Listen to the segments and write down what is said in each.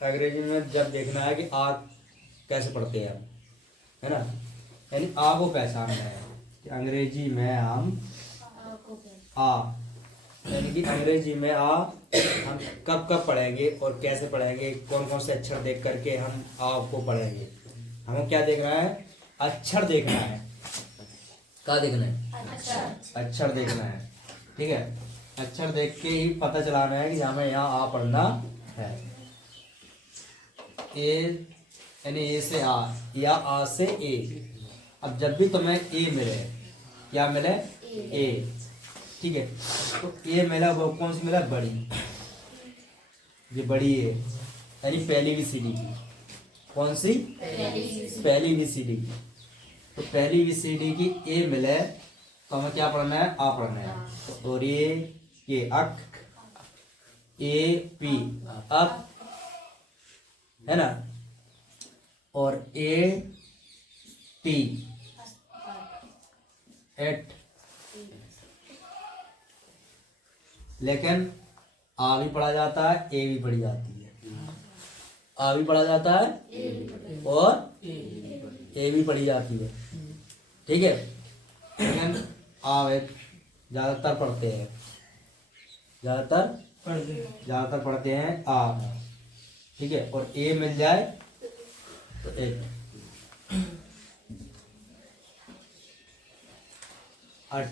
अंग्रेजी में जब देखना है कि आ कैसे पढ़ते हैं हम, है ना, यानी आ को पहचानना है कि अंग्रेजी में हम आ, यानी कि अंग्रेजी में आ हम कब कब पढ़ेंगे और कैसे पढ़ेंगे, कौन कौन से अक्षर देख करके हम आ को पढ़ेंगे। हमें क्या देखना है, अक्षर देखना है। क्या देखना है, अक्षर देखना है। ठीक है, अक्षर देख के ही पता चलाना है कि हमें यहाँ आ पढ़ना है। ए यानी ए से आ या आ से ए। अब जब भी तुम्हें ए मिले, क्या मिले, ए, ठीक है, तो ए मिला वो कौन सी मिला, बड़ी, ये बड़ी है यानी पहली बीसीडी की। कौन सी, पहली बीसीडी की। तो पहली बीसीडी की ए मिले तो हमें क्या पढ़ना है, आ पढ़ना है। और ये अक, ए पी, अक, है ना, और ए टी, एट। लेकिन आ भी पढ़ा जाता है, ए भी पढ़ी जाती है। आ भी पढ़ा जाता है और ए भी पढ़ी जाती है। ठीक है, लेकिन आ ज्यादातर पढ़ते हैं, ज्यादातर पढ़ते हैं आ। ठीक है, और ए मिल जाए तो एट, अट,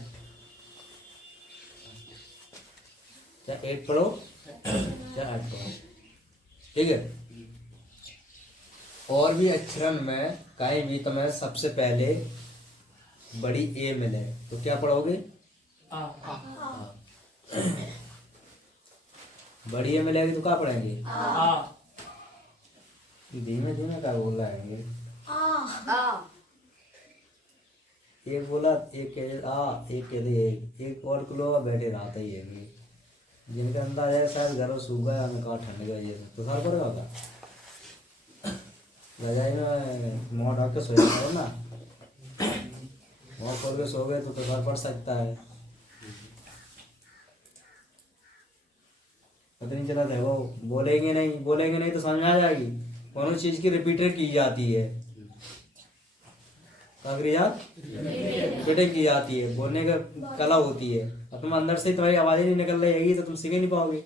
चाहे 8 पढ़ो चाहे 8 पढ़ो। ठीक है, और भी अक्षरन में कहीं भी तुम्हें सबसे पहले बड़ी ए मिले तो क्या पढ़ोगे, आ। बड़ी ए मिलेगी तो क्या पढ़ेंगे, आ। धीमे धीमे क्या बोल रहे हैं, एक बोला, एक कह आ, एक कह एक और लोग बैठे रहते ही है जिनका अंदाज है शायद घर सूख गया, हमें कहा ठंड की वजह से। तो सर करेगा होगा रजाई में मुँह ढक के सोया करो ना, मुँह खोल के सो गए तो सर पड़ सकता है। पता नहीं चला था, वो बोलेंगे नहीं तो समझ आ जाएगी कौन चीज की रिपीटर की जाती है, रिपीटिंग की जाती है, बोलने का कला होती है। और तुम अंदर से तुम्हारी आवाजें नहीं निकल रही तो तुम सीख नहीं पाओगे।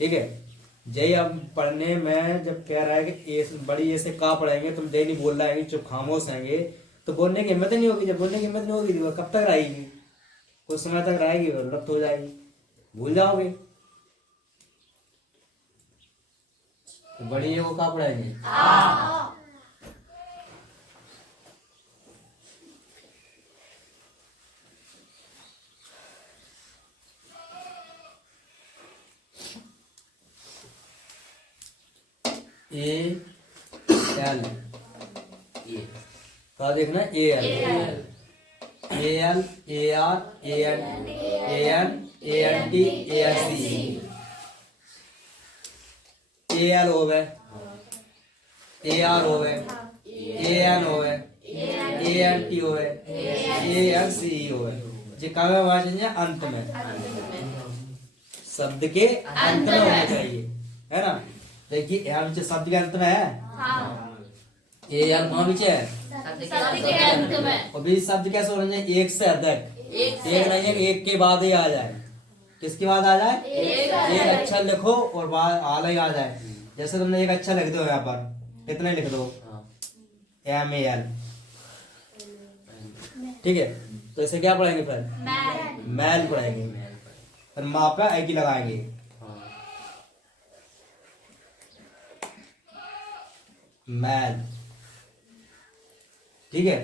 ठीक है, जय अब पढ़ने में जब कह रहा है कि ए बड़ी ए से का पढ़ेंगे, तुम जय नहीं बोल रहा है, चुप खामोश रहेंगे तो बोलने की हिम्मत नहीं होगी। जब बोलने की हिम्मत नहीं होगी तो कब तक रहेगी, कुछ समय तक रहेगी और लुप्त हो जाएगी, भूल जाओगे। तो बड़ी ए को का पढ़ाएंगे, ए एल, क्या देखना, A L, A L, A R, A N, A N, A N T, A S C. A L हो गए, ए आर हो गए, ए एन हो गए, ए एन टी हो गए, ए एल सी हो गए। जो कब आवाज अंत में, शब्द के अंत में होना चाहिए, है ना। देखिए यहाँ नीचे शब्द के अंत में है, ए यार वहाँ नीचे है शब्द के अंत में। और भी शब्द कैसे होना चाहिए, एक से अधिक, एक नहीं है एक के बाद ही आ जाए। किसके बाद आ जाए, एक अक्षर लिखो और बाद आला ही आ जाए। जैसे तुमने एक अक्षर लिख दो यहाँ पर, कितने लिख दो, एम ए एल। ठीक है, तो इसे क्या पढ़ेंगे फिर, मैल पढ़ेंगे। फिर माँ पे आई की लगाएंगे, मैल। ठीक है,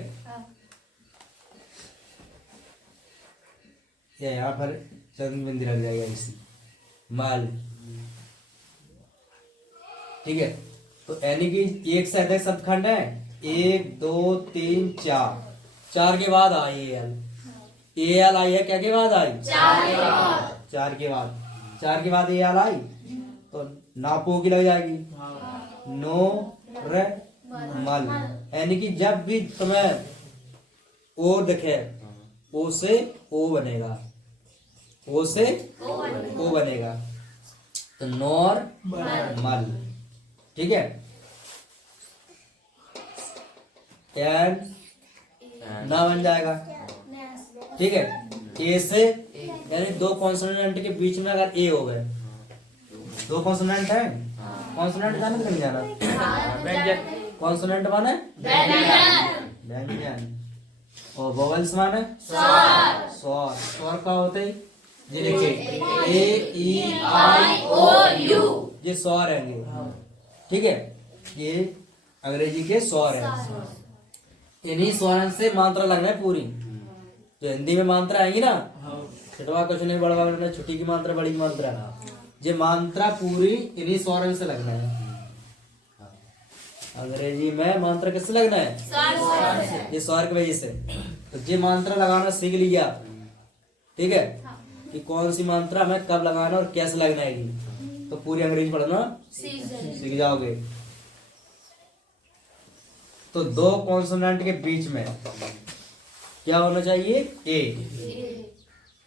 ये यहाँ पर चंद बिंदी लग जाएगा इसी, मैल। ठीक है, तो यानी कि एक से अधिक शब्द खंड है, 1 2 3 4, 4 के बाद आई ए एल आई है, क्या के बाद आई, 4 के बाद, 4 के बाद ए एल आई तो नापो की लग जाएगी, नो रे मल। यानी कि जब भी तुम्हें ओ दिखे, ओ से ओ बनेगा, ओ से ओ बनेगा। तो नॉर्मल, ठीक है। एंड ना बन जाएगा, ठीक है। ए से यानी दो कॉन्सोनेंट के बीच में अगर ए हो गए, दो कॉन्सोनेंट है, कॉन्सोनेंट जाने तो नहीं जाना, कॉन्सोनेंट माने व्यंजन और वोवेल्स माने स्वर। स्वर का होते ही ये देखिए ए ई आई ओ यू, ये स्वर है ये, ठीक है। ये अंग्रेजी के स्वर है। इन्हीं स्वरों से मात्रा लगना है पूरी। जो हिंदी में मात्रा आएंगी ना, छठवा कुछ नहीं बड़वा नहीं, छोटी की मात्रा बड़ी की मात्रा, ये मात्रा पूरी इन्हीं स्वरों से लगना है। अंग्रेजी में मात्रा किससे लगना है? ये स्वर की वजह से। तो ये मात्रा लगाना सीख लिया, ठीक है, कि कौन सी मात्रा हमें कब लगाना और कैसे लगना है, तो पूरी अंग्रेजी पढ़ना सीख जाओगे। तो दो कॉन्सोनेंट के बीच में क्या होना चाहिए? ए,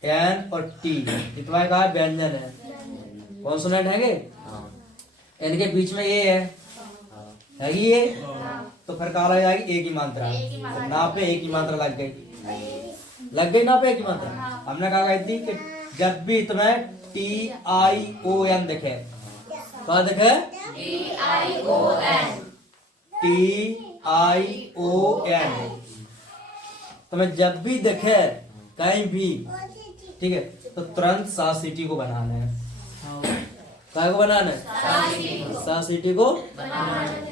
एन और टी। इतना कहा व्यंजन है, कॉन्सोनेंट है के? एन के बीच में ए है ये, तो फिर कहा लग जाएगी ए की मात्रा। तो ना पे ए की मात्रा लग गई ना पे ए की मात्रा। हमने कहा गई थी कि जब भी तुम्हें टी आई ओ एन दिखे, क्या दिखे? टी आई ओ एन, तुम्हें जब भी दिखे कहीं भी, ठीक है, तो तुरंत सा सिटी को बनाना है। क्या को बनाना है? सा सिटी को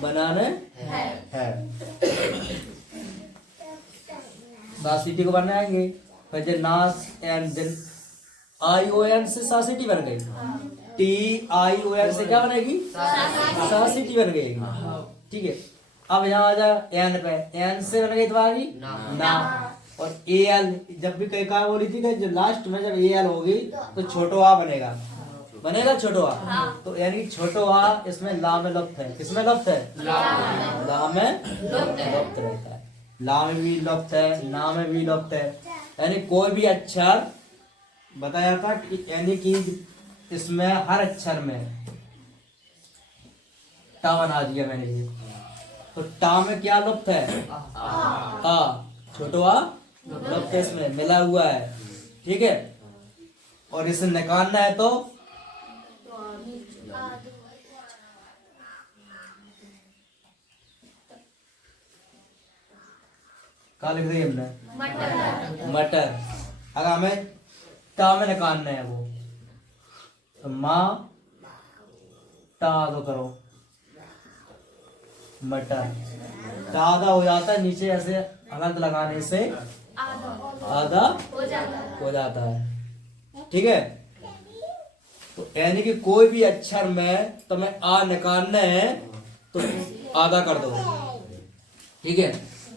बनाना है। सा सिटी को बनाएंगे, फिर जब नास and then I O N से सा सिटी बन गई। टी आई ओ एन से क्या बनेगी? सा सिटी बन गई, ठीक है। अब यहाँ आ जा एन पे, एन से बन गई तुम्हारी ना, और ए एल। जब भी कई कहा बोली थी कि जब लास्ट में जब ए एल होगी तो छोटो आ बनेगा, छोटो आ। तो यानी छोटो आ इसमें ला में लुप्त है। किसमें लुप्त है? ला में लुप्त रहता है। ला में भी लुप्त है, ना में भी लुप्त है। यानी कोई भी अक्षर बताया था कि यानी कि इसमें हर अक्षर में टा बना दिया मैंने ये। तो टा में क्या लुप्त है? आ, छोटो आ लुप्त है, इसमें मिला हुआ है, ठीक है। और इसे निकालना है तो क्या लिख दी हमने? मटर। अगर हमें टा में निकालना है वो, तो माँ टा तो करो मटर। टा आधा हो जाता है, नीचे ऐसे अलग लगाने से आधा हो जाता है, ठीक है। तो यानी कि कोई भी अक्षर में तुम्हें आ निकालना है तो आधा कर दो, ठीक है।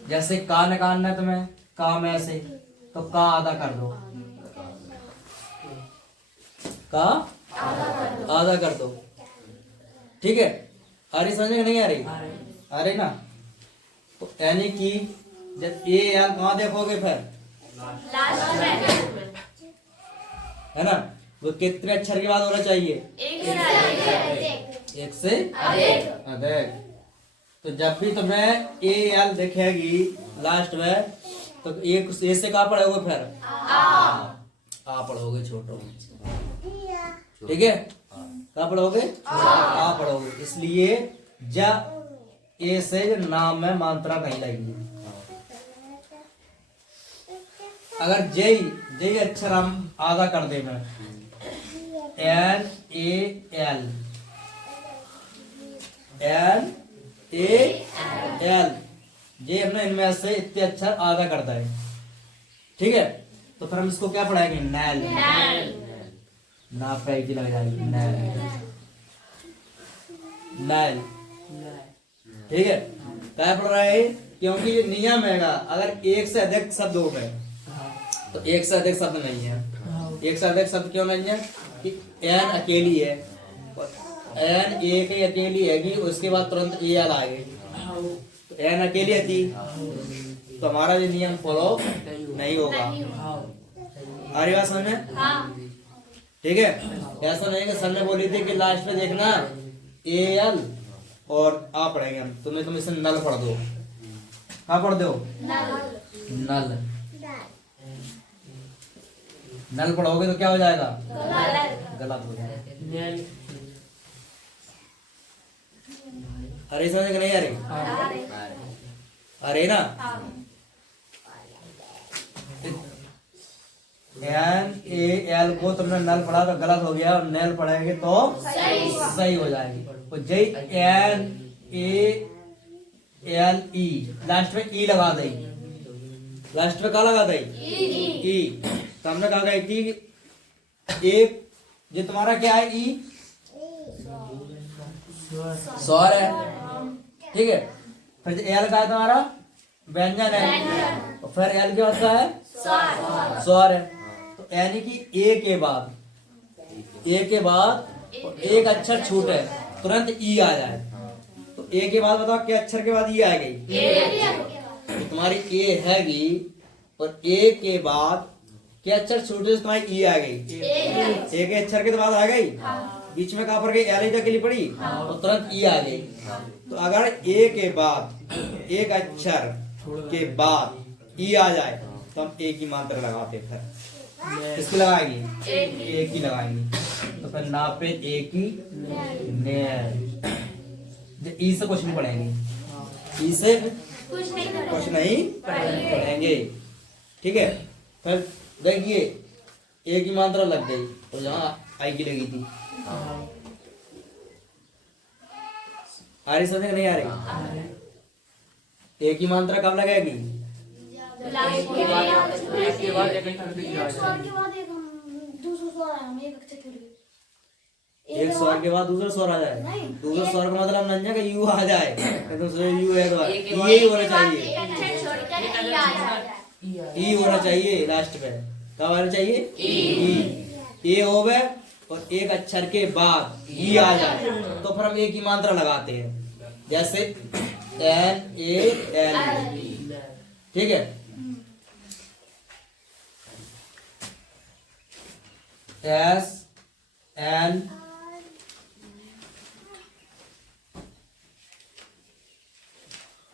जैसे का निकालना है तुम्हें, का में से, तो का आधा कर दो, का आधा कर दो, ठीक है। आ रही समझ में नहीं आ रही? आ रही ना। तो यानी कि जब ए एल कहाँ देखोगे फिर? है ना। वो कितने अक्षर के बाद होना चाहिए? एक से अधिक। तो जब भी तुम्हें ए एल दिखेगी लास्ट में, तो एक ए से कहाँ पढ़ोगे फिर? आ पढ़ोगे छोटो, ठीक है। कहाँ पढ़ोगे? आ पढ़ोगे। इसलिए जब ए से नाम में मात्रा नहीं लगेगी। अगर जय अक्षर हम आधा कर दे में, N A L, N A L, ये हमने इनमें से इतने अक्षर आधा करता है, ठीक है। तो फिर हम इसको क्या पढ़ाएंगे? नैल। ना पे की लग जाएगी, नैल, नैल, ठीक है। क्या पढ़ रहा है? क्योंकि ये नियम है, अगर एक से अधिक शब्द हो गए तो एक से अधिक शब्द नहीं है। एक से अधिक शब्द क्यों नहीं है? कि एन अकेली है, एन एक ही अकेली है, उसके बाद तुरंत ए एल आ गई, तो एन अकेली थी, तो हमारा जो नियम फॉलो नहीं होगा। आ रही बात समझ में? ठीक है, ऐसा नहीं कि सर ने बोली थी कि लास्ट में देखना ए एल और आ पढ़ेंगे हम, तुम इसे नल पढ़ दो। क्या पढ़ दो? नल। नल पढ़ोगे तो क्या हो जाएगा? गलत हो जाएगा। अरे समझ नहीं आ रही? अरे ना, एन ए एल को तुमने नल पढ़ा तो गलत हो गया, और नेल पढ़ेंगे तो सही हो जाएगी। तो जय N A L E, last में ई लगा दे। लास्ट में क्या लगा दे? ई। तो हमने कहा गई थी एक, ये तुम्हारा क्या है? ई स्वर है, ठीक है। फिर एल का है तुम्हारा व्यंजन है, तो फिर एल क्या होता है? स्वर है। तो यानी कि ए के बाद एक अक्षर छूटे तुरंत ई आ जाए। तो ए के बाद बताओ क्या अक्षर के बाद ई आ गई? तो तुम्हारी ए हैगी, और ए के बाद क्या अक्षर छूटे तुम्हारी ई आ गई? ए के अक्षर के बाद आ गई, बीच में कहाँ पर गई? एल तक के लिए पड़ी, तो तुरंत ई आ गई। तो अगर ए के बाद एक अक्षर के बाद ई आ जाए तो हम ए की मात्रा लगाते। फिर किसकी लगाएंगे? ए की लगाएंगे। तो फिर ना पे ए की ने, ई से कुछ नहीं पढ़ेंगे, ई से कुछ नहीं पढ़ेंगे, ठीक है। फिर देखिए ए की मात्रा लग गई और यहाँ आई की लगी थी। आ रही समझ नहीं आ रही? ए की मात्रा कब लगेगी? एक स्वर के बाद दूसरा स्वर आ जाए। दूसरा स्वर का मतलब नंजा का यू आ जाए, तो यू है तो ये होना चाहिए, ई होना चाहिए लास्ट में। कब आना चाहिए? ई। ए होवे और एक अक्षर के बाद ई आ जाए तो फिर हम ए की मात्रा लगाते हैं, जैसे एन ए एल, ठीक है। S N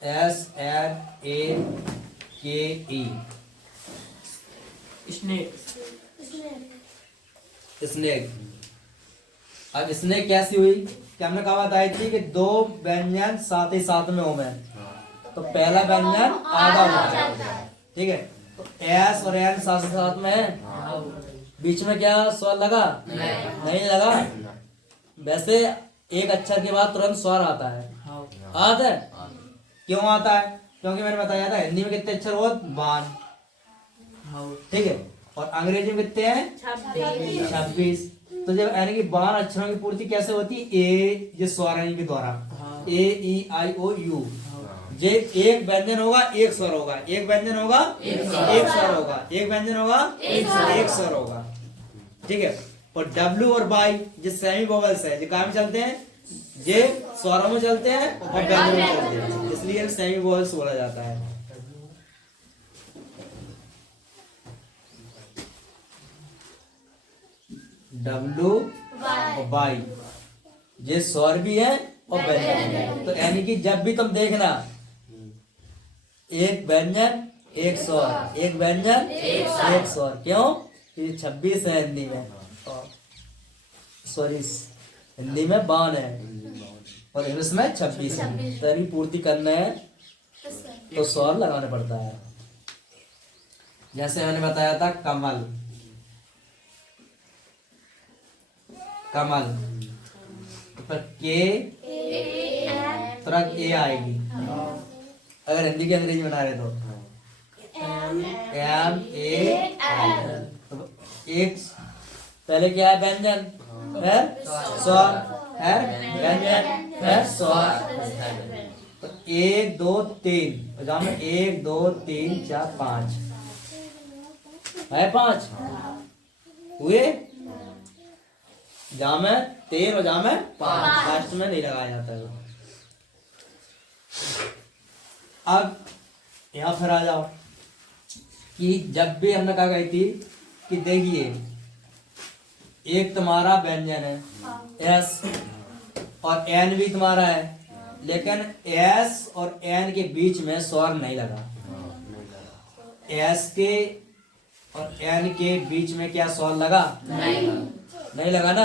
S N A K E, snake. अब स्नेक कैसी हुई कि हमने कहा बताई थी कि दो व्यंजन साथ ही साथ में हो में, तो पहला व्यंजन आधा होता है, ठीक है। तो एस और एन साथ ही साथ में है, बीच में क्या स्वर लगा? नहीं लगा। वैसे एक अक्षर के बाद तुरंत स्वर आता है, आता है। क्यों आता है? क्योंकि मैंने बताया था हिंदी में कितने अक्षर हो? 52, ठीक है। और अंग्रेजी में कितने हैं? 26। तो जब यानी कि 52 अक्षरों की पूर्ति कैसे होती? ए ये स्वर के द्वारा, ए ई आई ओ यू। जे एक व्यंजन होगा एक स्वर होगा, एक व्यंजन होगा एक स्वर होगा, एक व्यंजन होगा एक स्वर होगा, ठीक है। और डब्ल्यू और बाई जो सेमी वोवेल्स है, जो कहाँ में चलते हैं? जे स्वरों में चलते हैं और व्यंजनों में चलते हैं, इसलिए सेमी वोवेल्स बोला जाता है। डब्ल्यू और बाई ये स्वर भी है और व्यंजन भी है। तो यानी कि जब भी तुम देखना एक व्यंजन एक स्वर, एक व्यंजन एक स्वर, क्यों? ये 26 है हिंदी में, सॉरी हिंदी में 52 है और इंग्लिश में 26 है। तो यानी पूर्ति करना है तो स्वर लगाना पड़ता है। जैसे मैंने बताया था कमल, कमल पर के तुरंत ए आएगी। अगर हिंदी की अंग्रेजी बना रहे तो एम ए एल। तो एक पहले क्या है? व्यंजन है, स्वर है, व्यंजन है, स्वर। तो 1 2 3 जहाँ में 1 2 3 4 5 है, 5 हुए। जहाँ में 3 और जहाँ में 5, लास्ट में नहीं लगाया जाता है। अब यहाँ फिर आ जाओ कि जब भी हमने कहा गई थी कि देखिए एक तुम्हारा व्यंजन है एस और एन भी तुम्हारा है, लेकिन एस और एन के बीच में स्वर नहीं लगा। एस के और एन के बीच में क्या स्वर लगा? नहीं लगा ना।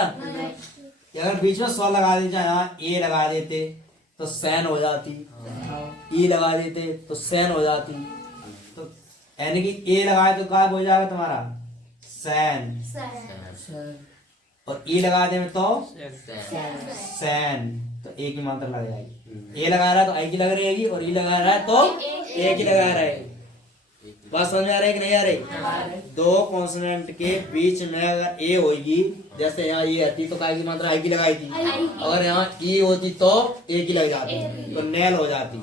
अगर बीच में स्वर लगा देते, यहाँ ए लगा देते तो सैन हो जाती, ई लगा देते तो सैन हो जाती, तो यानी कि ए लगाए तो क्या हो जाएगा तुम्हारा? सैन। और ई लगा दे तो सैन, तो ए की मात्रा लग जाएगी। ए लगा रहा है तो आई की लग रहेगी, और ई लगा रहा है तो ए की लगा रहा है। बात समझ में आ रही है कि नहीं आ रही? दो कॉन्सोनेंट के बीच में अगर ए होगी, जैसे यहाँ ये आती तो काय की मात्रा आई की लगाई थी, अगर यहाँ ई होती तो ए की लग जाती, तो नेल हो जाती।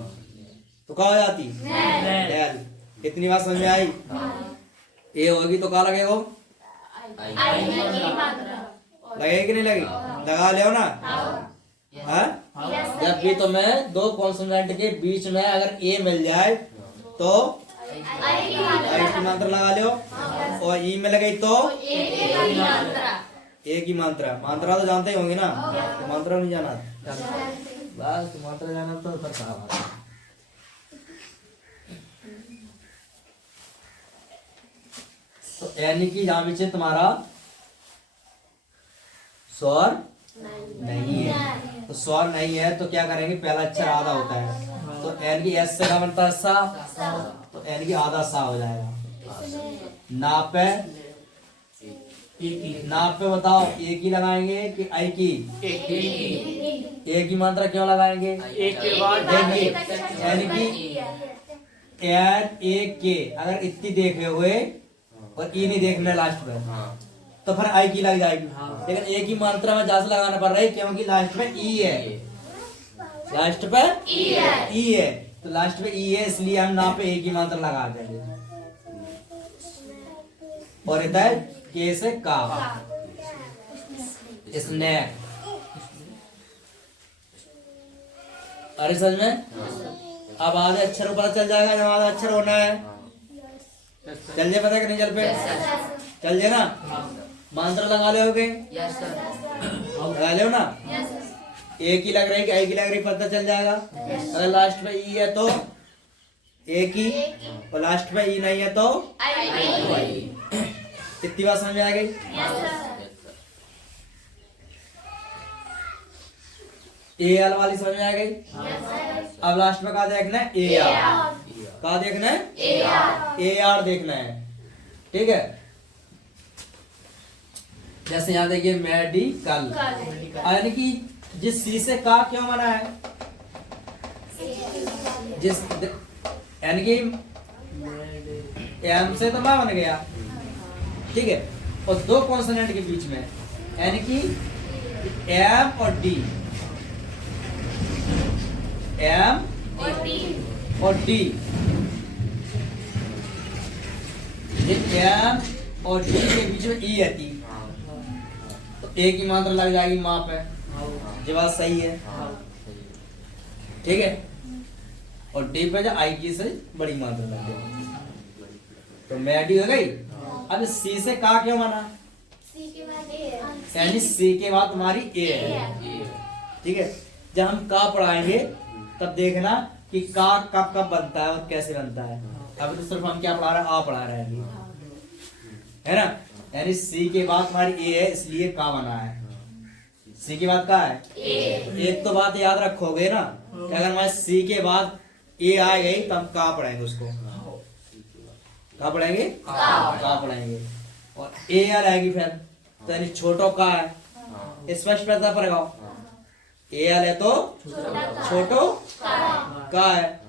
तो क्या हो जाती? नेल। इतनी बात समझ में आई? ए होगी तो क्या लगेगा? लगेगी कि नहीं लगेगी? लगा ले ना। हाँ, जब भी तुम्हें दो कॉन्सोनेंट के बीच में अगर ए मिल जाए तो आई की मात्रा लगा लो, और ई में लगी तो ए की मात्रा। मात्रा तो जानते ही होंगे ना, तो मात्रा नहीं जाना बस, मात्रा जाना तो फिर साहब। तो यानी कि यहाँ पीछे तुम्हारा स्वर नहीं है, तो स्वर नहीं है तो क्या करेंगे? पहला अक्षर आधा होता है, तो एन की एस से क्या बनता है? सा, तो एन की आधा सा हो जाएगा। नापे, नापे बताओ, ए की लगाएंगे कि आई की? ए की मात्रा क्यों लगाएंगे? एक के बाद यानी कि एन ए के अगर इतनी देखे हुए और ई नहीं देखने लास्ट में, तो फिर आई की लग जाएगी। लेकिन ए की मात्रा में ज्यादा लगाना पड़ रहा है क्योंकि लास्ट में ई है, लास्ट पे ई है, तो लास्ट पे ई है, इसलिए हम ना पे ए की मात्रा लगा देंगे। और इधर के से का, स्नैक। अरे समझ में? अब आधे अक्षर पता चल जाएगा, जब आधा अक्षर होना है चल जाए, पता है कि नहीं चल पे? चल जाए ना। मात्रा लगा लोगे? लगा लो ना। ए की लग रही, आई की लग रही, पता चल जाएगा। अगर लास्ट में ई है तो ए की, और लास्ट में ई नहीं है तो आई। कितनी बात समझ में आ गई? ए आर वाली समझ में आ गई? अब लास्ट में क्या देखना है? A R. क्या देखना है? ए आर देखना है। ठीक है, जैसे यहाँ देखिए मेडिकल, यानी कि जिस सी से का क्यों बना है? जिस यानी कि एम से तो बन गया, ठीक है, और दो कॉन्सोनेंट के बीच में यानी कि एम और डी, एम और डी, एम और डी के बीच में ई आती, तो ए की मात्रा लग जाएगी माप है। जवाब सही है, ठीक है। और डी पे जो आई की से बड़ी मात्रा लग जाएगी, तो मैडी हो गई। अब सी से का क्यों बना? यानी सी के बाद तुम्हारी ए है, ठीक है। जब हम का पढ़ाएंगे तब देखना कि का कब कब बनता है और कैसे बनता है। अभी तो सिर्फ हम क्या पढ़ा रहे हैं? आ पढ़ा रहे हैं, है ना। यानी सी के बाद तुम्हारी ए है, इसलिए का बना है। सी के बाद का है? एक तो बात याद रखोगे ना कि अगर हमारे सी के बाद ए आ गई तब का पढ़ेंगे उसको। का पढ़ेंगे? का पढ़ेंगे। और ए आ रहेगी फिर, तो यानी छोटो का है, स्पष्ट पता पड़ेगा। ए आ है तो छोटो का है,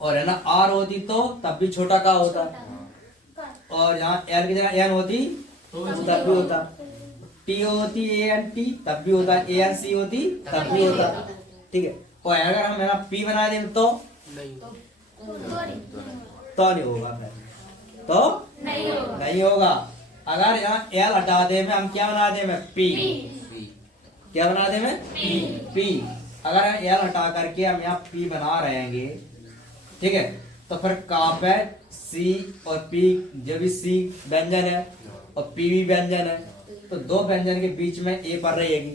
और है ना आर होती तो तब भी छोटा का होता, और यहाँ एल की जगह एन होती तब भी होता, टी होती ए एन टी तब भी होता, ए एन सी होती तब भी होता, ठीक है। और अगर हम है ना पी बना दें तो नहीं होगा, फिर तो नहीं होगा। अगर यहाँ एल हटा दे में हम क्या बना दे में? पी। क्या बना दे में? पी। अगर हम एल हटा करके हम यहाँ पी बना रहेंगे, ठीक है, तो फिर का पे सी और पी, जो भी सी व्यंजन है और पी भी व्यंजन है, तो दो व्यंजन के बीच में ए पर रहेगी,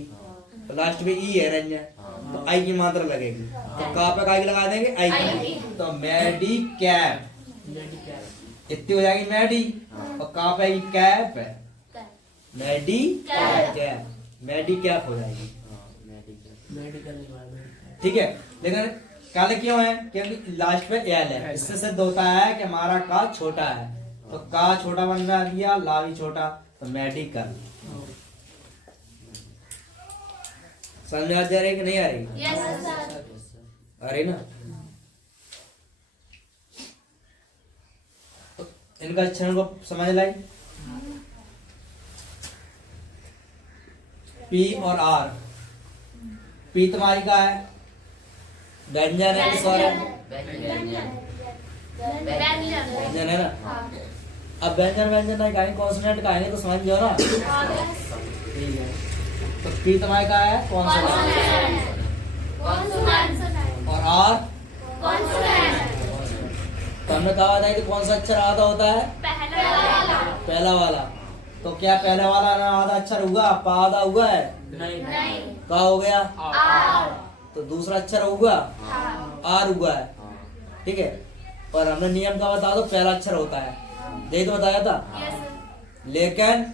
तो लास्ट में ई है व्यंजन, तो आई की मात्रा लगेगी, तो का पे का लगा देंगे आई की, तो मेडी कैप इतनी हो जाएगी मेडी, और का पे कैप है मेडी कैप, मेडी कैप हो जाएगी। ठीक है, लेकिन काले क्यों है? क्योंकि लास्ट पे एल है, इससे सिद्ध होता है कि हमारा का छोटा है, तो का छोटा बन रहा दिया, ला भी छोटा, तो मेडिकल। समझ आ जा रही कि नहीं आ रही? आ रही ना? तो इनका अक्षर को समझ लाई, पी और आर। पी तुम्हारी का है व्यंजन है कि स्वर है? व्यंजन है ना। अब व्यंजन व्यंजन है कहीं कॉन्सोनेंट का है, तो समझ जाओ ना। ठीक है, तो पी तुम्हारे का है कॉन्सोनेंट, और आर तो हमने कहा था कि कौन सा अक्षर आधा होता है? पहला वाला। तो क्या पहला वाला ना आधा अक्षर हुआ? पा आधा हुआ है? नहीं। का हो गया? तो दूसरा अक्षर होगा आर हुआ है। ठीक है, और हमने नियम का बता दो, पहला अक्षर होता है, यही तो बताया था। लेकिन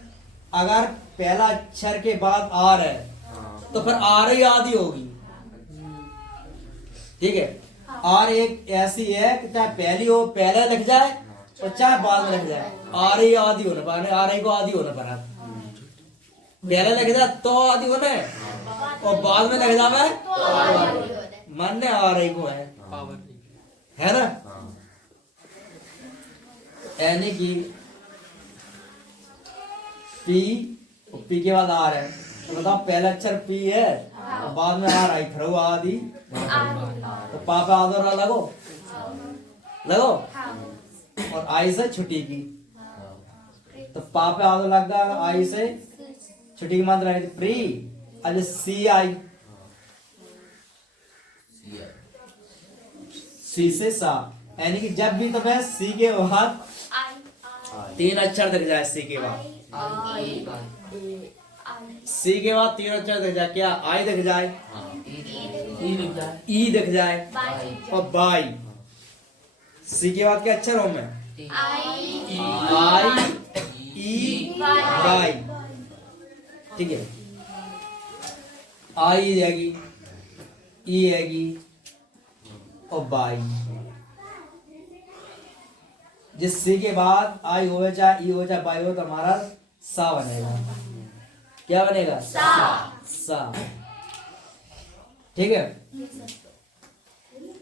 अगर पहला अक्षर के बाद आर है तो फिर आर ही आधी होगी। ठीक है, आर एक ऐसी है कि चाहे पहली हो पहले लग जाए और चाहे बाद में लग जाए, आर ही आधी होने पाने, आर ही को आधी होने पाना। पहले लग जाए तो आधी होने, और बाद में लग जावे तो मानने आ रही को है ना। यानी कि पी, पी के बाद आर है, तो बताओ पहला अक्षर पी है और बाद में आर आई, फिर आदि, तो पापा आदर लगो लगो, और आई से छुट्टी की, तो पापा आदर लग गया, आई से छुट्टी की मात्रा है प्री। अब सी आई, सी से सा, यानी कि जब भी तुम्हें सी के बाद तीन अक्षर दिख जाए, सी के बाद सी के बाद तीन अक्षर दिख जाए, क्या आई दिख जाए, ई दिख जाए, और बाई। सी के बाद क्या अक्षर हो में? आई ई बाई। ठीक है, आई जाएगी, ई आएगी और बाई। जिस सी के बाद आई हो चाहे ई हो चाहे बाई हो, तो हमारा सा बनेगा। क्या बनेगा? सा। ठीक है,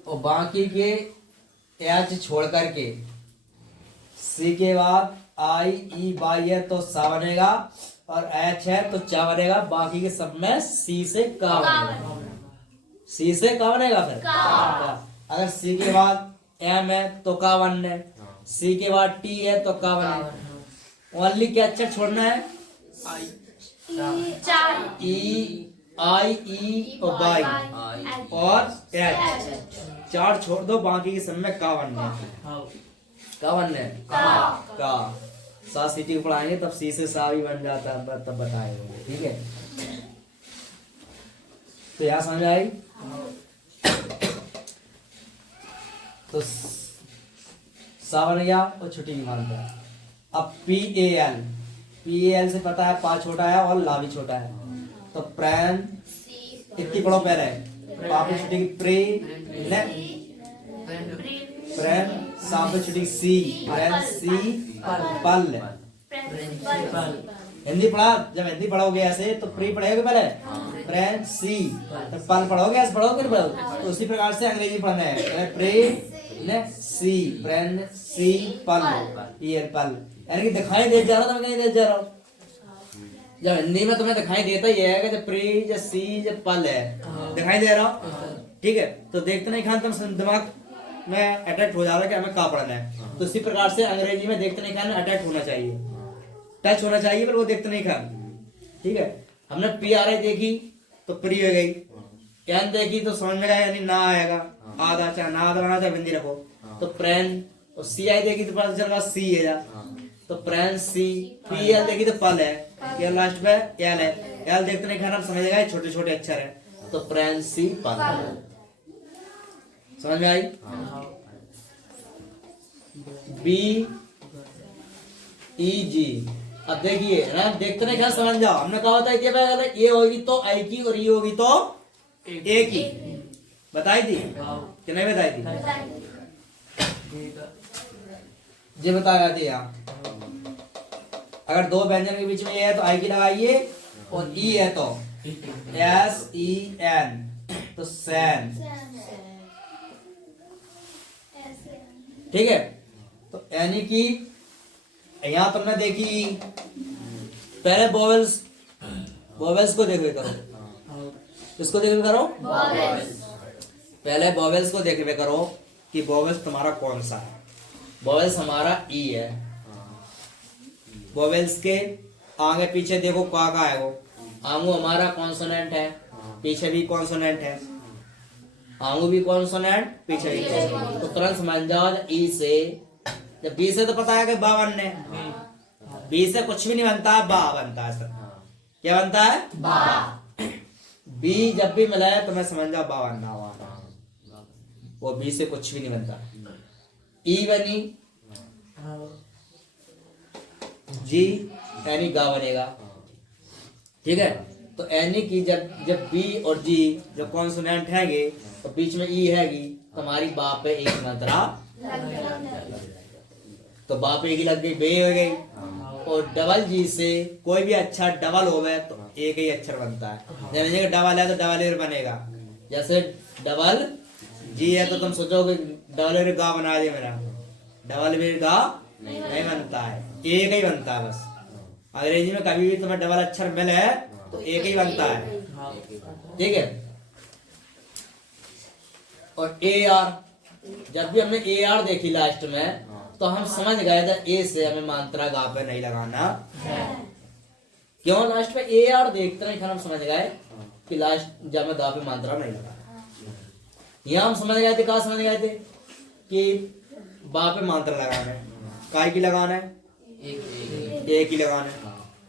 और बाकी के एच छोड़ करके सी के बाद आई ई बाई है तो सा बनेगा, और एच है तो चा बनेगा। बाकी के सब में सी से का बनेगा, सी से का बनेगा फिर का। अगर सी के बाद एम है तो का बनने, सी के बाद टी है तो का बने। ओनली क्या अक्षर छोड़ना है? ई आई ई और बाई और एच, चार छोड़ दो, बाकी के सब में का बनने, का बनने का। सा सिटी को पढ़ाएंगे तब सी से सा भी बन जाता है, तब बताएंगे। ठीक है, तो यहाँ समझ आई? तो सा बन गया और छुट्टी की मात्रा। अब पी ए एल से पता है पा छोटा है और ला भी छोटा है, तो प्रैन इतनी पढ़ो पहले, पापी छुट्टी की प्रे ने प्रैन, सांप छुट्टी सी, प्रैन सी पल। हिंदी पढ़ा, जब हिंदी पढ़ोगे ऐसे तो प्री पढ़ोगे पहले, प्रैन सी, तो पल पढ़ोगे, ऐसे पढ़ोगे नहीं पढ़ोगे, तो उसी प्रकार से अंग्रेजी पढ़ना है, प्रे ने सी, प्रैन सी पल, ईयर पल। यानी कि दिखाई दे जा रहा था, मैं कहीं दे जा रहा हूँ। जब हिंदी में तुम्हें दिखाई देता ही है कि जब प्री जब सी जब पल है, दिखाई दे रहा हूँ। ठीक है, तो देखते नहीं खान तुम दिमाग में अटैच हो जा रहा है कि हमें का पढ़ना है, तो इसी प्रकार से अंग्रेजी में देखते नहीं खान अटैच होना चाहिए, टच होना चाहिए, पर वो देखते नहीं खान। ठीक है, हमने पी आर आई देखी तो प्री हो गई, एन देखी तो समझ में आया, यानी ना आएगा, आधा चाहे ना आधा बना चाहे बिंदी रखो, तो प्रैन। और सी आई देखी तो पता चल रहा सी है जा, तो प्रेंस सी, पी एल देखी तो पल है, क्या लास्ट में एल है, एल देखते नहीं खाना समझ गए, छोटे छोटे अक्षर है, तो प्रिंसिपल। समझ में आई? बी ई जी। अब देखिए ना, देखते नहीं क्या समझ जाओ, हमने कहा होता है अगर ये होगी तो आई की और ये होगी तो ए की, बताई थी कि नहीं बताई थी? जी बताया थी यहाँ। अगर दो व्यंजन के बीच में ये है तो आई की लगाइए, और ई है तो एस ई एन, तो सैन। ठीक है, तो यानी कि यहां तुमने देखी, पहले वोवेल्स, वोवेल्स को देखे करो, किसको देखे करो? पहले वोवेल्स को देखे करो कि वोवेल्स तुम्हारा कौन सा है। वोवेल्स हमारा ई है। वोवेल्स के आगे पीछे देखो का है, वो आंगू हमारा कॉन्सोनेंट है, पीछे भी कॉन्सोनेंट है, आंगू भी कॉन्सोनेंट, पीछे भी कॉन्सोनेंट। तो तुरंत समझ जाओ ई से, जब बी से तो पता है कि बा बनने, बी से कुछ भी नहीं बनता, बा बनता है सर। क्या बनता है? बा। बी जब भी मिला है तो मैं समझ जाओ बा बनना हुआ, वो बी से कुछ भी नहीं बनता। ई बनी, जी यानी गा बनेगा। ठीक है, तो यानी कि जब बी और जी जब कॉन्सोनेंट हैगे तो बीच में ई हैगी, तो हमारी बा पे एक मात्रा, तो बा पे एक लग गई, बे हो गई। और डबल जी से कोई भी अक्षर डबल हो गए तो एक ही अक्षर बनता है। जैसे डबल है तो डबल एर बनेगा, जैसे डबल जी है तो तुम सोचोगे डबल एर गा बना दिया मेरा, डबल एर गा नहीं बनता है, एक ही बनता है बस। अंग्रेजी में कभी भी तुम्हें डबल अक्षर मिले तो एक ही बनता है। ठीक है, और ए आर, जब भी हमने ए आर देखी लास्ट में तो हम समझ गए थे ए से हमें मात्रा गा पे नहीं लगाना है। क्यों? लास्ट में ए आर देखते नहीं, हम समझ गए कि लास्ट जब में गा पे मात्रा नहीं लगाना। यहाँ हम समझ गए थे, कहा समझ गए थे कि बा पे मात्रा लगाना है, काय की लगाना है, एक ही लगाना है।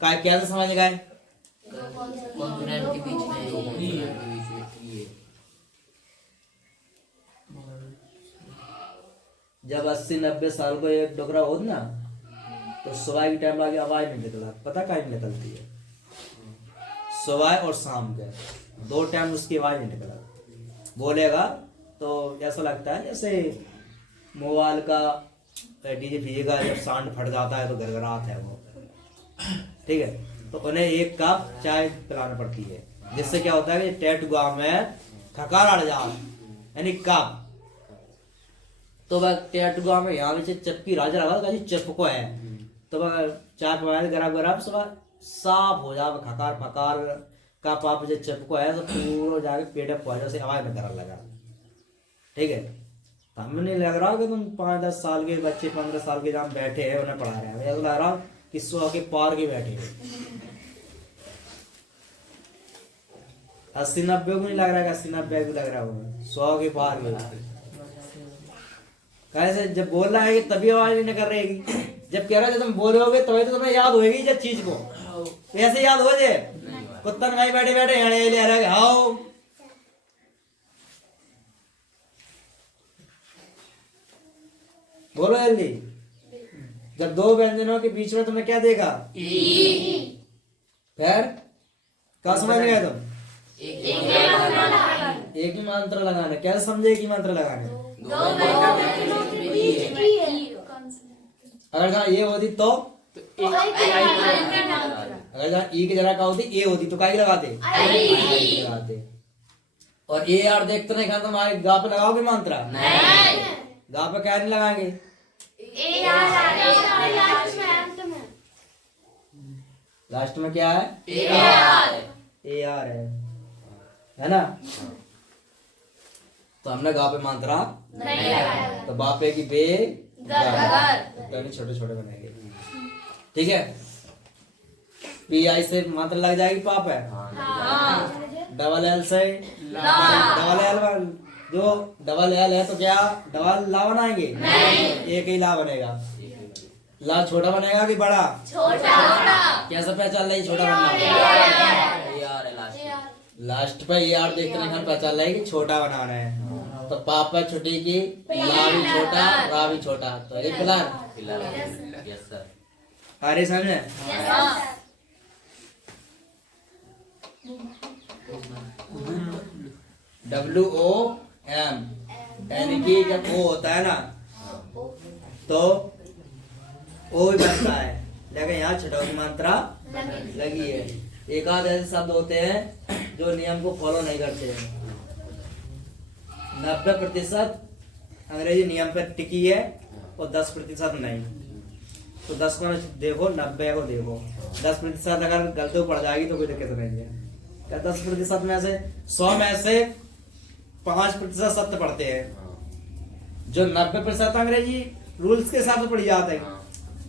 काय कैसे समझ गए? कॉन्सोनेंट के बीच में जब 80-90 साल को एक डोकरा हो ना, तो सुबह के टाइम आगे आवाज नहीं निकला, पता कहीं निकलती है? सुबह और शाम के दो टाइम उसकी आवाज नहीं निकला, बोलेगा तो ऐसा लगता है जैसे मोबाइल का डीजे फीजे का जब साउंड फट जाता है तो गड़गड़ाहट है वो। ठीक है, तो उन्हें एक कप चाय पिलाना पड़ती है, जिससे क्या होता है कि टेट गाँव में खकार अड़ जाओ, यानी कप। तो वह टेट गाँव में यहाँ पे चपकी राजा लगा चपको है, तो वह चाय पवाए गरम गरम सुबह साफ हो जाए, खकार फकार का पाप जो चपको है तो पूरा जाके पेट में पहुंचा से आवाज में करने लगा। ठीक है, तो हमें नहीं लग रहा कि तुम 5-10 साल के बच्चे 15 साल के जहाँ बैठे हैं उन्हें पढ़ा रहे हैं, ऐसा लग रहा कि 100 के पार के बैठे हैं। 80-90 को नहीं लग रहा, 80-90 को लग रहा होगा 100 के पार के। कैसे जब बोल रहा है कि तभी आवाज नहीं कर रहेगी, जब कह रहा है तुम बोल रहे तभी तो तुम्हें याद होगी जब चीज को, ऐसे याद हो जाए कुत्तन भाई बैठे बैठे यहाँ ले रहे आओ। बोलो जल्दी, जब दो व्यंजनों के बीच में तुमने क्या देखा? फिर क्या समझ गए तुम? एक ही मंत्र लगाना। कैसे समझे एक ही मंत्र लगाना? अगर जहाँ ये होती तो अगर जहाँ ई की जगह क्या होती, ए होती तो काय लगाते? लगाते। और ए आर देखते नहीं खाना, तुम्हारे गा पे लगाओगे मंत्र? गा पे क्या नहीं लगाएंगे? लास्ट में क्या है? ए आर है ना? तो हमने गा पे मात्रा नहीं लगाया, तो बापे की बे गर, छोटे छोटे बनेंगे। ठीक है, पी आई से मात्रा लग जाएगी पाप है, डबल एल से डबल एल, जो डबल एल है तो क्या डबल ला बनाएंगे? एक ही ला बनेगा। ला छोटा बनेगा कि बड़ा? छोटा। कैसे पहचान रही छोटा बनना? ये आ रहा है लास्ट। लास्ट पे ये आर देखते नहीं पहचान रही कि छोटा बनाना है। तो पापा छुट्टी की, ला भी छोटा, रा भी छोटा, तो ये प्लान फिलहाल यस सर। अरे समझे? WOM, यानी कि जब O होता है ना तो O ही बनता है, लेकिन यहाँ छठों की मात्रा लगी है। एक आध ऐसे शब्द होते हैं जो नियम को फॉलो नहीं करते हैं। 90% अंग्रेजी नियम पर टिकी है और 10% नहीं। तो 10 को देखो, 90 को देखो। 10% अगर गलती पड़ जाएगी तो कोई दिक्कत नहीं है। क्या 10% में से 100 में से 5% सत्य पढ़ते हैं, जो 90% अंग्रेजी रूल्स के हिसाब से पढ़ी जाते हैं,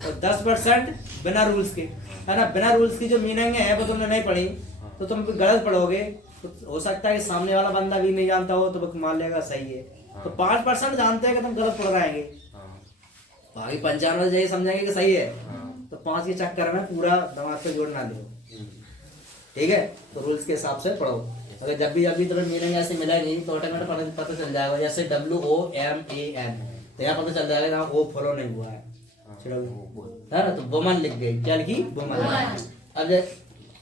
और 10% बिना रूल्स के, है ना। बिना रूल्स की जो मीनिंग है वो तुमने नहीं पढ़ी तो तुम गलत पढ़ोगे। तो हो सकता है कि सामने वाला बंदा भी नहीं जानता हो तो वो मान लेगा सही है। तो 5% जानते हैं कि तुम गलत पढ़ रहे हैं, बाकी 95 यही समझेंगे कि सही है। तो 5 के चक्कर में पूरा दिमाग पे जोड़ ना दो, ठीक है। तो रूल्स के हिसाब से पढ़ो। अगर जब भी तुम्हें मीनिंग ऐसे मिलेगी तो ऑटोमेटिक पता चल जाएगा। जैसे WOMAN, तो यहाँ पता चल जाएगा यहाँ O फॉलो नहीं हुआ है, है ना। तो वुमन लिख गई, क्या लिखी? वुमन। अब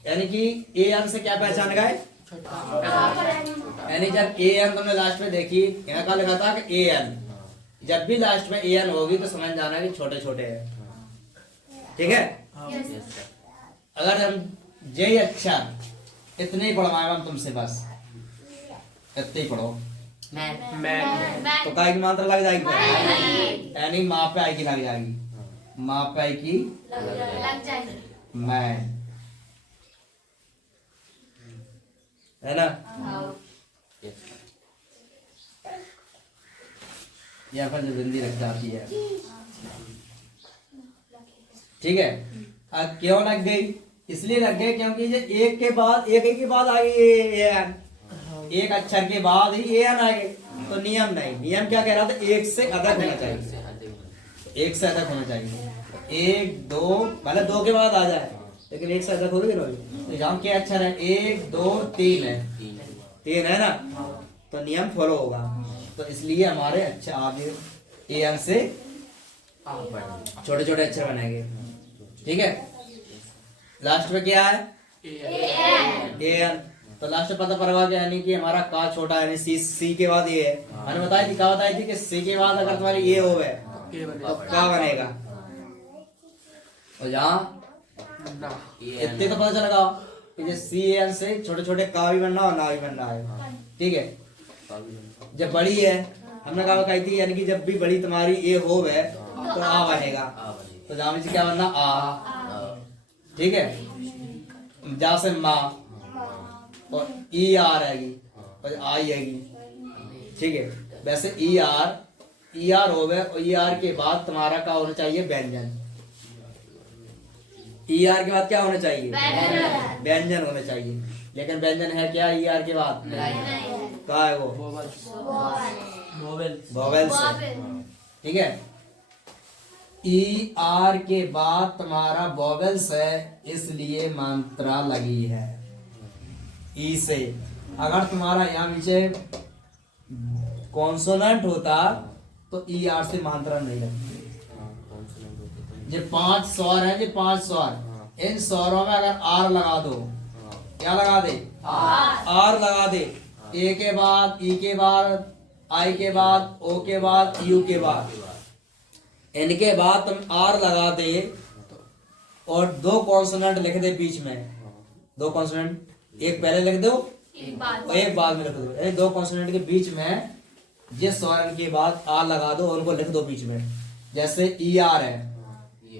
यानी कि AN से क्या पहचान गए? यानी जब AN तुमने लास्ट में देखी, यहाँ का लिखा था कि AN, जब भी लास्ट में AN होगी तो समझ जाना कि छोटे छोटे हैं, ठीक है। अगर हम यही अक्षर इतने ही पढ़वाएगा हम तुमसे, बस इतने ही पढ़ो, तो काय की मात्रा लग जाएगी, यानी माँ पे आई की लग जाएगी, माँ पे आई की लग जाएगी। मैं, है ना। यहाँ पर जो बिंदी रख जाती है, ठीक है। अब क्यों लग गई? इसलिए लग गई क्योंकि ये एक के बाद आ गई AN, एक अक्षर के बाद ही AN आ गई। तो नियम नहीं, नियम क्या कह रहा था? एक से अधिक होना चाहिए, एक से अधिक होना चाहिए। 1 2 मतलब 2 के बाद आ जाए, लेकिन एक से अधिक होगी ना। तो यहाँ के अक्षर है 1 2 3 है, 3 है ना, तो नियम फॉलो होगा। तो इसलिए हमारे अच्छा आगे AN से छोटे छोटे अक्षर बनेंगे, ठीक है। लास्ट में क्या है? AN। तो लास्ट में पता पड़ेगा कि यानी कि हमारा का छोटा है, यानी C के बाद ये है। मैंने बताई थी कि C के बाद अगर तुम्हारी ये हो गए तो का बनेगा। और यहाँ इतने तो पता चलेगा कि ये CAN से छोटे छोटे का भी बनना और ना भी बनना है, ठीक है। जब बड़ी है, हमने कहा कही थी, यानी कि जब भी बड़ी तुम्हारी ए हो गए तो आ बनेगा। तो जहाँ से क्या बनना? आ, ठीक है। जा से माँ और ER आएगी और आई आएगी, ठीक है। वैसे ER हो गए और ER के बाद तुम्हारा क्या होना चाहिए? व्यंजन। ER के बाद क्या होना चाहिए? व्यंजन होना चाहिए। लेकिन व्यंजन है क्या ER के बाद? क्या है वो? वोवेल्स है, ठीक है। ER के बाद तुम्हारा वोवेल्स है, इसलिए मात्रा लगी है E से। अगर तुम्हारा यहाँ नीचे कॉन्सोनेंट होता तो ER से मात्रा नहीं लगती। ये 5 स्वर है, ये 5 स्वर, इन स्वरों में अगर R लगा दो, क्या लगा दे? R लगा दे। A के बाद, E के बाद, I के बाद, O के बाद, U के बाद, इनके बाद तुम R लगा दे और 2 कॉन्सोनेंट लिख दे बीच में। 2 कॉन्सोनेंट, एक पहले लिख दो और एक बाद में लिख दो। यानी 2 कॉन्सोनेंट के बीच में जिस स्वर के बाद R लगा दो और उनको लिख दो बीच में। जैसे ER है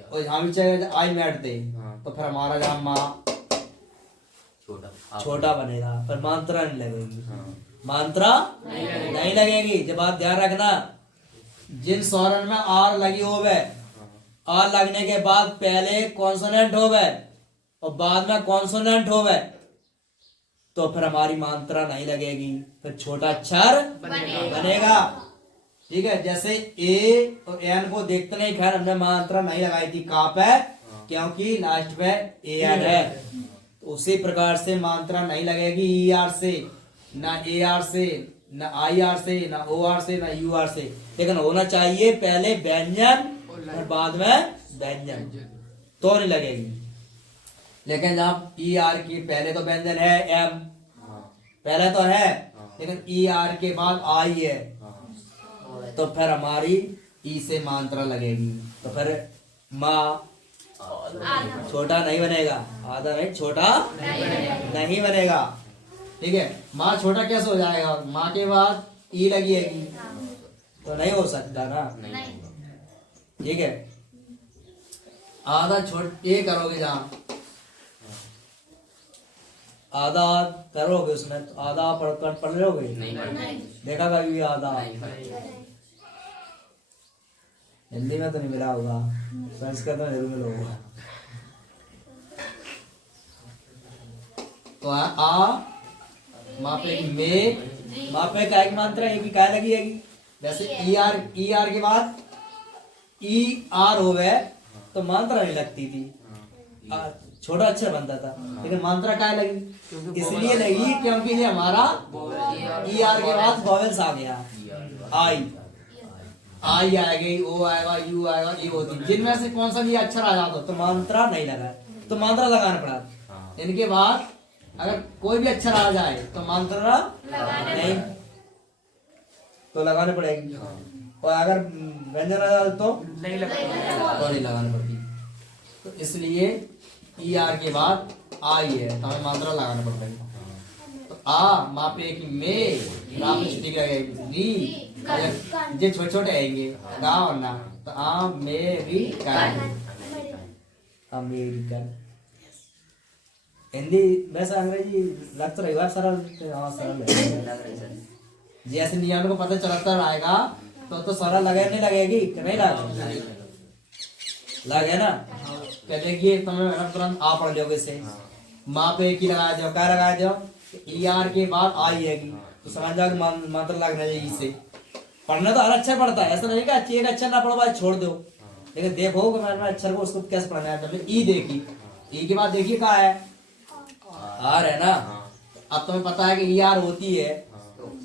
और यहाँ भी चाहिए I मैट दे, तो फिर हमारा जहाँ माँ छोटा बनेगा, पर मात्रा नहीं लगेगी। मात्रा नहीं लगेगी। जब बात ध्यान रखना, जिन स्वरन में R लगी होवे, R लगने के बाद पहले कॉन्सोनेंट होवे और बाद में कॉन्सोनेंट होवे, तो फिर हमारी मात्रा नहीं लगेगी, फिर छोटा अक्षर बनेगा, ठीक है, जैसे ए और एन को देखते नहीं, खैर हमने मात्रा नहीं लगाई थी कहाँ पे, क्योंकि लास्ट पे ए एन है। तो उसी प्रकार से मात्रा नहीं लगेगी ई आर से, ना ए आर से, ना आई आर से, ना ओ आर से, ना यू आर से, लेकिन होना चाहिए पहले व्यंजन और बाद में व्यंजन, तो नहीं लगेगी। लेकिन जब ई आर की पहले तो व्यंजन है एम, पहले तो है, लेकिन ई आर के बाद आई है, तो फिर हमारी ई से मात्रा लगेगी, तो फिर माँ छोटा नहीं बनेगा, आधा नहीं, छोटा नहीं बनेगा। ठीक है, माँ छोटा कैसे हो जाएगा, माँ के बाद ई लगेगी, तो नहीं हो सकता ना। ठीक है, आधा छोट ये करोगे, जहाँ आधा करोगे उसमें तो आधा पढ़ लोगे, देखा कभी आधा, हिंदी में तो नहीं मिला होगा, संस्कृत में जरूर मिला होगा। तो आ मापे में, मापे का एक मात्रा एक ही काय लगी है, जैसे ई आर के बाद ई आर हो गए तो मात्रा नहीं लगती थी, छोटा अक्षर बनता था, लेकिन मात्रा काय लगी, इसलिए लगी क्योंकि ये हमारा ई आर के बाद वॉवेल्स आ गया, आई आ गई, ओ आएगा, यू आएगा, ये होती, जिनमें से कौन सा भी अक्षर आ जाता तो मात्रा नहीं लगा, तो मात्रा लगाना पड़ा। इनके बाद अगर कोई भी अक्षर आ जाए तो मात्रा नहीं, तो लगानी पड़ेगी, और अगर व्यंजन आ जाए तो नहीं लगानी पड़ती। तो इसलिए ई आर के बाद आई है, तो हमें मात्रा लगाना पड़ता है। तो आ मापे की में, ठीक लगेगी, जे छोटे छोटे आएंगे गा और ना, तो अमेरिकन, अमेरिकन। हिंदी वैसे अंग्रेजी लग तो रही है सरल, सरल है, जैसे नियम को पता चलता रहेगा तो सरल लगे नहीं लगेगी, नहीं लगे, लगे ना। कहते कि तुम्हें तुरंत आ पढ़ लोगे से, माँ पे एक ही लगाया जाओ, क्या लगाया जाओ, ई आर के बाद आई है, तो समझ जाओ मात्रा लगना चाहिए इसे। पढ़ना तो हर अक्षर पढ़ता है, ऐसा नहीं कि एक अक्षर ना पढ़ो भाई छोड़ दो, लेकिन देखो अक्षर को उसको कैसे पढ़ना है। जब ई देखी, ई के बाद देखिए कहा है, आर है ना। अब तुम्हें पता है कि ई आर होती है,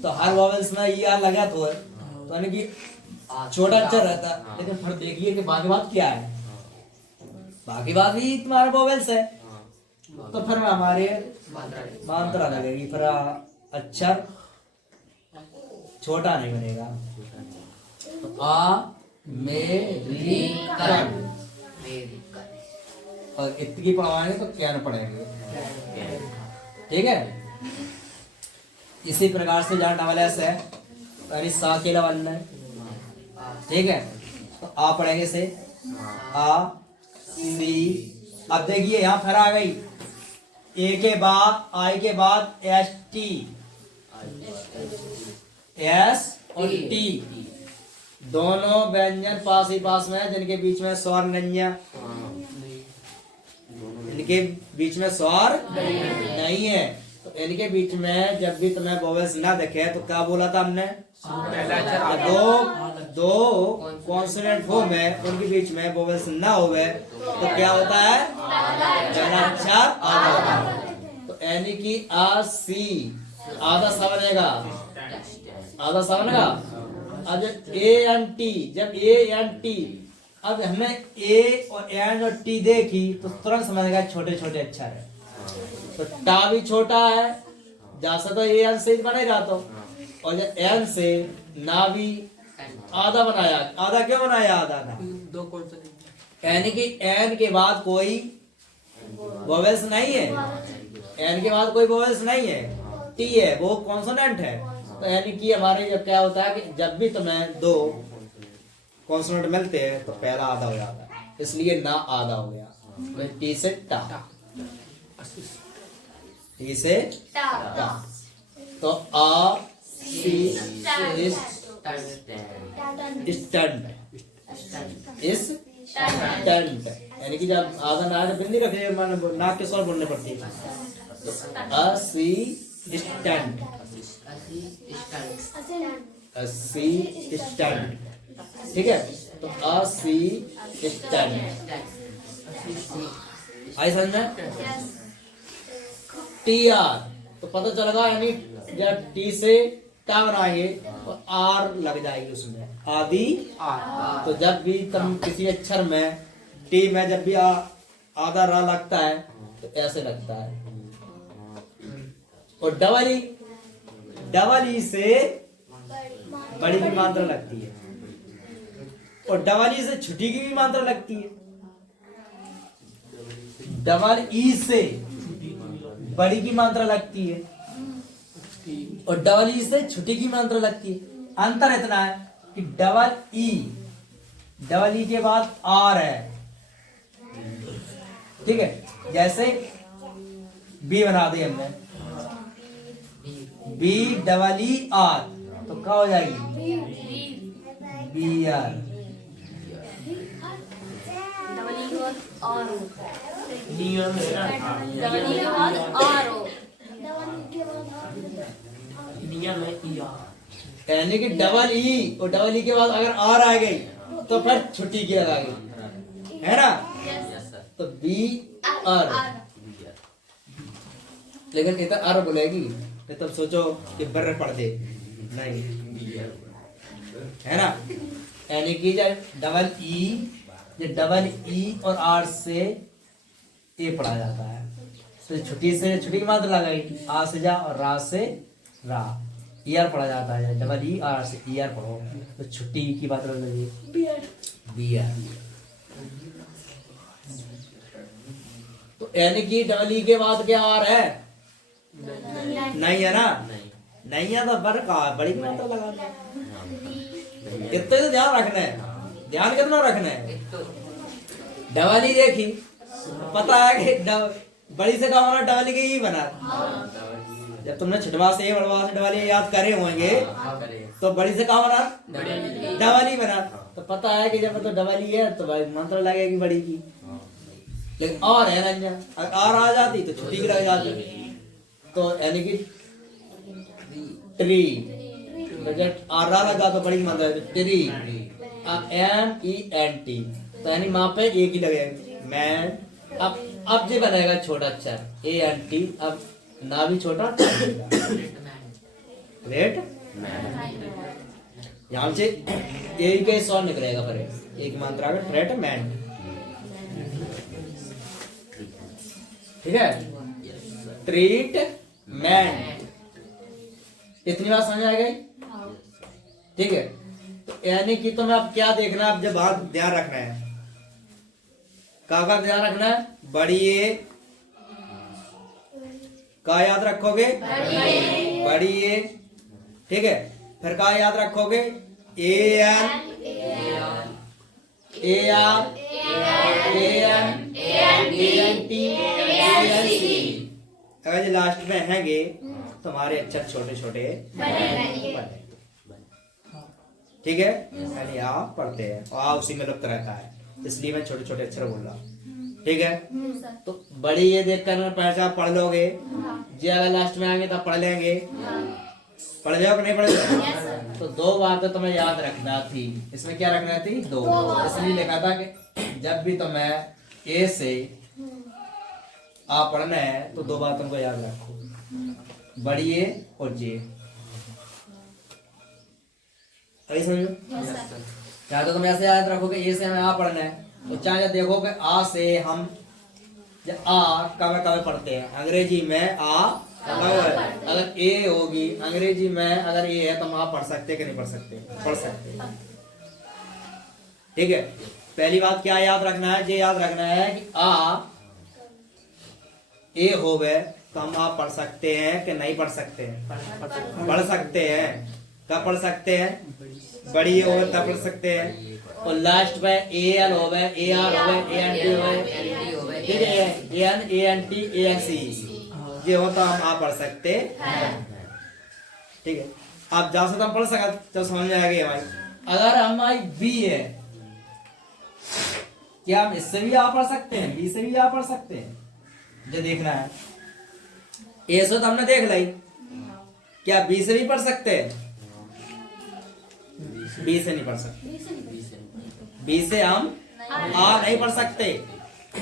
तो हर वॉवेल्स में ई आर लगा तो है, तो यानी कि छोटा अक्षर रहता है, लेकिन फिर देखिए कि बाकी बात क्या है, बाकी बात भी तुम्हारा वॉवेल्स है, तो फिर हमारे मात्रा लगेगी, फिर अक्षर छोटा नहीं बनेगा। तो अमेरिकन, और इतनी पढ़वाएंगे तो क्या न पढ़ेंगे, ठीक है। इसी प्रकार से जहाँ डबल एस है, यानी सा के बनना है, ठीक है। तो आ पढ़ेंगे से आ सी। अब देखिए यहाँ फिर आ गई, ए के बाद आई के बाद एस टी, एस और टी दोनों व्यंजन पास ही पास में है, जिनके बीच में स्वर नहीं है, इनके बीच में स्वर नहीं है। तो इनके बीच में जब भी तुम्हें वोवेल्स ना दिखे तो क्या बोला था हमने, दो कॉन्सोनेंट हो में उनके बीच में वोवेल्स ना हो तो क्या होता है, पहला अक्षर आधा होता है। तो यानी कि आ सी आधा सा बनेगा, आधा सा बनेगा। अब जब ए एन टी, जब ए एन टी, अब हमने ए और एन और टी देखी तो तुरंत समझेगा छोटे छोटे अक्षर है। तो टा भी छोटा है, जैसा तो ए एन से बनेगा, तो और जब एन से ना भी आधा बनाया, आधा क्यों बनाया, आधा ना, दो कौन सा, यानी कि एन के बाद कोई वोवेल्स नहीं है, एन के बाद कोई वोवेल्स नहीं है, टी है वो कॉन्सोनेंट है। तो यानी कि हमारे जब क्या होता है कि जब भी तुम्हें दो कॉन्सोनेंट मिलते हैं तो पहला आधा हो जाता है, इसलिए ना आधा हो गया। टी से टा, टी से टा। तो आ सी स्टंट, इस स्टंट, यानी कि जब आधा ना बिंदी रखे नाक के स्वर बोलने पड़ती है। तो असिस्टेंट, अस्सी स्टैंड, ठीक है। तो 80 स्टैंड आई समझ में। टी आर तो पता चलेगा, यानी जब टी से क्या बनाएंगे तो आर लग जाएगी उसमें, आदि आर। तो जब भी तुम किसी अक्षर में टी में जब भी आधा रा लगता है तो ऐसे लगता है। और डबल ई से बड़ी की मात्रा लगती है, और डबल ई से छोटी की भी मात्रा लगती है। डबल ई से बड़ी की मात्रा लगती है और डबल ई से छोटी की मात्रा लगती है। अंतर इतना है कि डबल ई के बाद आर है, ठीक है। जैसे बी बना दी हमने, बी डबल ई आर, तो क्या हो जाएगी बी आर। यानी कि डबल ई और डबल ई के बाद अगर आर आ गई तो फिर छुट्टी की लगा गई, है ना। तो बी आर, लेकिन इतना आर बोलेगी तो तब सोचो कि बर्र पढ़ दे, नहीं, है ना। यानी कि जब डबल ई और आर से ए पढ़ा जाता है, तो छुट्टी से छुट्टी की मात्रा लगाई, आ से जा और रा से रा, ई आर पढ़ा जाता है। डबल ई आर से ई आर पढ़ो तो छुट्टी की मात्रा लगी बी आर। तो यानी कि डबल ई के बाद क्या आर है, नहीं है ना, नहीं है तो बर का बड़ी की मात्रा लगाना है। इतने तो ध्यान रखना है, ध्यान कितना रखना है। डबल ई देखी, पता है कि बड़ी से कहा डबल के ही बना। जब तुमने छठवा से बड़वा से डबल याद करे होंगे तो बड़ी से कहा बना डबल ही बना। तो पता है कि जब तो डबल ही है तो भाई मंत्र लगेगी बड़ी की। लेकिन और है ना, अगर आर आ जाती तो छुट्टी की लग जाती। तो यानी कि ट्री, जब आर लगा तो बड़ी की मंत्र है ट्री, MENT, तो यानी वहां पे एक ही लगेगा मैन। अब जो बनेगा छोटा अक्षर ANT, अब ना भी छोटा ग्रेट, यहाँ से एक के सौ निकलेगा, पर एक मात्रा का ट्रीटमेंट, ठीक है। ट्रीटमेंट, इतनी बात समझ आ गई, ठीक है। तो यानी कि तुम्हें अब क्या देखना है, अब जब बात ध्यान रखना है, का ध्यान रखना है, बड़ी ए का याद रखोगे, बड़ी ए, ठीक है। फिर का याद रखोगे, AN AR AN ANT ANC। अगर जो लास्ट में हैंगे तुम्हारे अक्षर छोटे छोटे बने, ठीक है। यानी आप पढ़ते हैं और आप उसी में लुप्त रहता है, इसलिए मैं छोटे छोटे अक्षर बोल रहा हूँ, ठीक है। तो बड़ी ये देखकर पहचान पढ़ लोगे, जो अगर लास्ट में आएंगे तब पढ़ लेंगे, पढ़ जाओ कि नहीं पढ़ जाओ। तो दो बातें तुम्हें याद रखना थी, इसमें क्या रखना थी, दो। इसलिए लिखा था कि जब भी तुम्हें ए से आ पढ़ना है तो दो बात तुमको याद रखो, बड़ी ए और जे। समझो, चाहे तो तुम ऐसे याद रखो कि ए से हमें आ पढ़ना है, तो चाहे देखो कि आ से हम आ कब कब पढ़ते हैं, अंग्रेजी में आ अगर ए होगी अंग्रेजी में, अगर ए है तो हम आप पढ़ सकते कि नहीं पढ़ सकते, पढ़ सकते, ठीक है। पहली बात क्या याद रखना है, ये याद रखना है कि आ ए होवे तो हम आप पढ़ सकते हैं कि नहीं पढ़ सकते हैं, पढ़ सकते हैं। कब पढ़ सकते हैं, बड़ी होवे तब पढ़ सकते हैं। और लास्ट में AL होवे, AR होवे, ANT होवे, ठीक है, AN ANT ANC, ये होता हम आप पढ़ सकते हैं, ठीक है। आप जहां से हम पढ़ सकते तो समझ में आ गया भाई। अगर हमारी बी है, क्या हम इससे भी आप पढ़ सकते हैं, बी से भी आप पढ़ सकते हैं, जो देखना है। ए से तो हमने देख ली, क्या बी से भी पढ़ सकते हैं, बी से नहीं पढ़ सकते, बी से हम आ नहीं पढ़ सकते।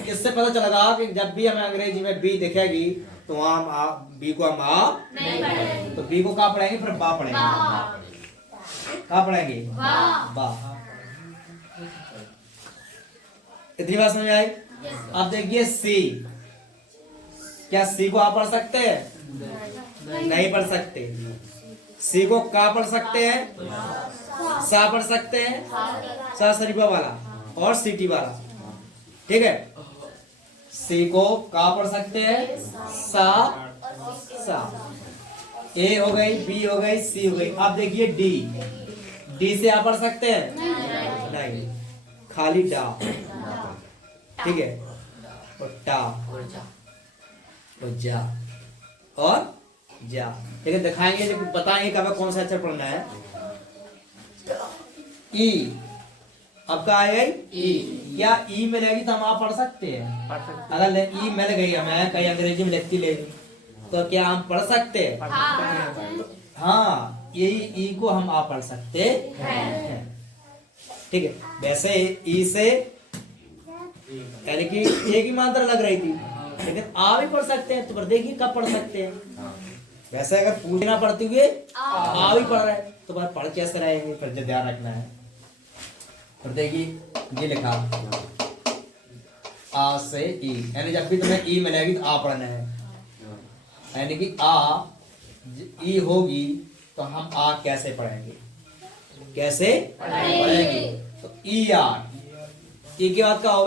इससे पता चलेगा कि जब भी हमें अंग्रेजी में बी दिखेगी तो हम आ, बी को हम आ नहीं पढ़ेंगे। तो बी को कहाँ पढ़ेंगे, फिर बा पढ़ेंगे। कहाँ पढ़ेंगे, बा। इतनी बात समझ में आई। अब देखिए सी, क्या सी को आप पढ़ सकते हैं, नहीं पढ़ सकते। सी को कहाँ पढ़ सकते हैं, सा पढ़ सकते हैं, सा शरीफा वाला और सीटी वाला, ठीक है। सी को कहाँ पढ़ सकते हैं, सा, सा। ए हो गई, बी हो गई, सी हो गई। अब देखिए डी, डी से आप पढ़ सकते हैं, नहीं, खाली डा, ठीक है, और टा और जा और जा, ठीक है। दिखाएंगे, बताएंगे कब कौन सा अक्षर पढ़ना है। ई, अब का आएगा ई, क्या ई मिलेगी तो हम आप पढ़ सकते हैं। अगर ई मिल गई हमें कहीं अंग्रेजी में लिखती लेगी तो क्या हम पढ़ सकते हैं, हाँ, यही ई को हम आप पढ़ सकते हैं, ठीक है। वैसे ई से यानी कि एक ही मात्रा लग रही थी, लेकिन आ भी पढ़ सकते हैं, तो पर देखिए कब पढ़ सकते हैं। वैसे अगर पूछना पढ़ते हुए आ भी पढ़ रहे हैं तो पर पढ़ कैसे रहेंगे, पर ध्यान रखना है। और देखिए ये लिखा आ से ई, यानी जब भी तुम्हें ई मिलेगी तो आ पढ़ना है, यानी कि आ ई होगी तो हम आ कैसे पढ़ेंगे, कैसे पढ़ेंगे। तो ई आर, ई के बाद क्या होगा,